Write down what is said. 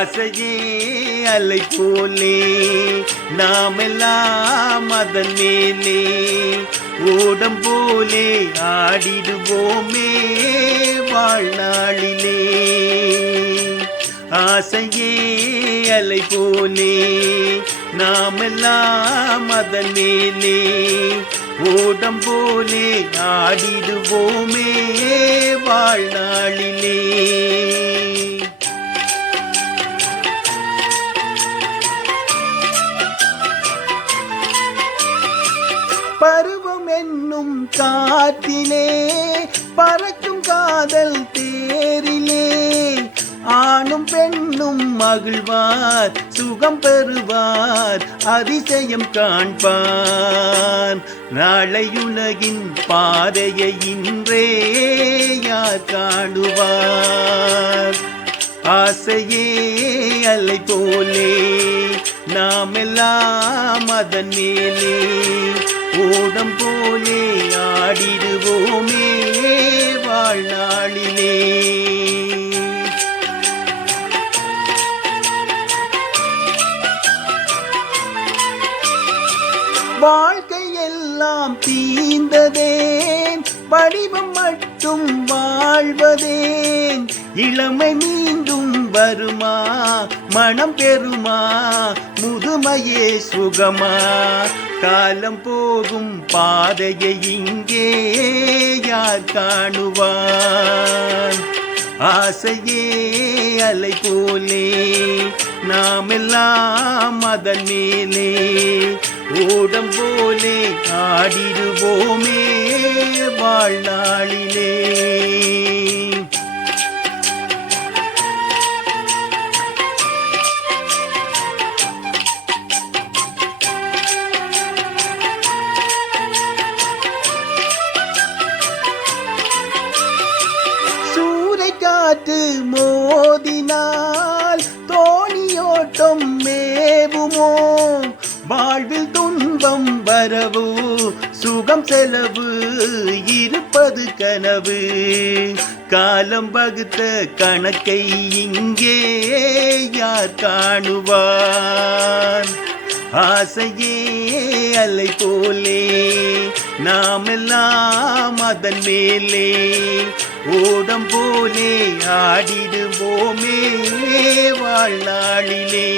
ஆசையே அலை போலே நாமெல்லாம் அதன் மேலே ஓடம் போலே ஆடிடுவோமே வாழ்நாளிலே. ஆசையே அலை போலே நாமெல்லாம் அதன் மேலே ஓடம் போலே ஆடிடுவோமே வாழ்நாளிலே. பருவம் என்னும் காற்றிலே பறக்கும் காதல் தேரிலே ஆணும் பெண்ணும் மகிழ்வார் சுகம் பெறுவார் அதிசயம் காண்பார். நாளையுலகின் பாதையை இன்றே யார் காணுவார். ஆசையே அலை போலே நாமெல்லாம் அதன் மேலே ஓடம் போலே ஆடிடுவோமே வாழ்நாளிலே. வாழ்க்கையெல்லாம் தீர்ந்ததேன் வடிவம் மட்டும் வாழ்வதேன். இளமை மீண்டும் வருமா மனம் பெறுமா முதுமையே சுகமா. காலம் போகும் பாதையை இங்கே யார் காணுவார். ஆசையே அலை போலே நாமெல்லாம் அதன் மேலே ஓடம் போலே ஆடிடுவோமே வாழ்நாளிலே. காற்று மோதினால் தோணியோட்டம் மேவுமோ. வாழ்வில் துன்பம் வரவோ சுகம் செலவு இருப்பது கனவு. காலம் வகுத்த கணக்கை இங்கே யார் காணுவார். ஆசையே அலை போலே நாமெல்லாம் அதன் மேலே ஓடம் போலே ஆடிடுவோமே வாழ்நாளிலே.